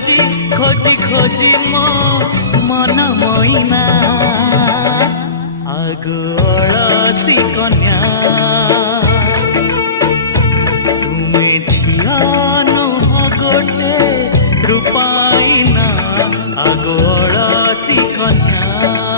खोजी खोजी खोजी मो मन मोइना आगो अळसी कन्या तुमे झिया नुह गोटे रूपाईना आगो अळसी कन्या।